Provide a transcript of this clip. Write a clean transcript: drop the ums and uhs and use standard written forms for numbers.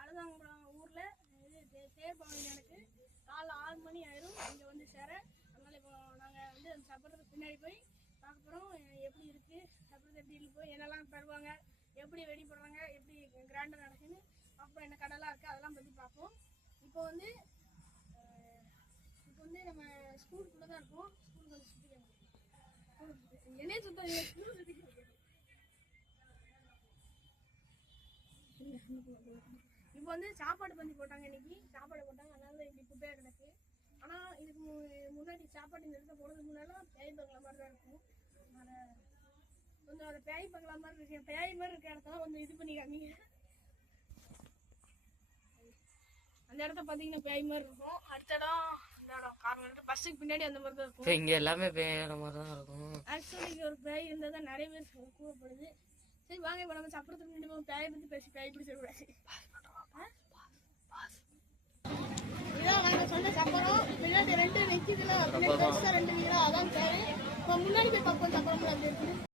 அழுதாங்குளம் ஊரில் இது தேர் பவனி எனக்கு காலைல 6 மணி ஆயிரும் இங்கே வந்து சேர. அதனால் இப்போ நாங்கள் வந்து அந்த சப்பரத்துக்கு பின்னாடி போய் பார்க்க போகிறோம். எப்படி இருக்குது சப்பரத்தை, எப்படி போய் என்னெல்லாம் தருவாங்க, எப்படி வெடி போடுறாங்க, எப்படி கிராண்டாக நடக்குன்னு பார்ப்போம். என்ன கடலாம் இருக்குது அதெல்லாம் பற்றி பார்ப்போம். இப்போ வந்து நம்ம ஸ்கூலுக்குள்ளே தான் இருக்கோம். ஸ்கூலுக்கு வந்து சுற்றி என்னையே சுத்தம் இல்லை, ஸ்கூல் சுற்றி இப்போ வந்து சாப்பாடு பந்தி போட்டாங்க. இன்னைக்கு சாப்பாடு போட்டாங்க, அதனால இப்படி குப்பையாக கிடக்கு. ஆனால் இதுக்கு முன்னாடி சாப்பாடு இந்த இடத்துல போனதுக்கு முன்னாடி பேய் பங்களா மாதிரி தான் இருக்கும். அதனால் கொஞ்சம் அந்த பேய் பங்களா மாதிரி இருக்கு, பேய் மாதிரி இருக்க இடத்துல கொஞ்சம் இது பண்ணி காமிங்க. அந்த இடத்த பார்த்தீங்கன்னா பேய் மாதிரி இருக்கும். அடுத்த இடம் இந்த இடம் காரணம் பஸ்ஸுக்கு பின்னாடி அந்த மாதிரி தான் இருக்கும். இங்கே எல்லாமே பேய் மாதிரி தான் இருக்கும். ஆக்சுவலி ஒரு பேய் இருந்தால் தான் நிறைய பேர் கூறப்படுது. சரி வாங்க, இப்போ நம்ம சப்பரத்துக்கு முன்னாடி போய் பேயை பற்றி பேசி பேய் பிடிச்சிடக்கூடாது. இதான் நாங்கள் சொன்ன சப்பரம். பின்னாடி 2 நிற்கிதுல, பின்னாடி 2 நிற்கிறோம், அதான் பேய். இப்போ முன்னாடி போய் பார்ப்போம் சப்பரம் அப்படி இருக்குது.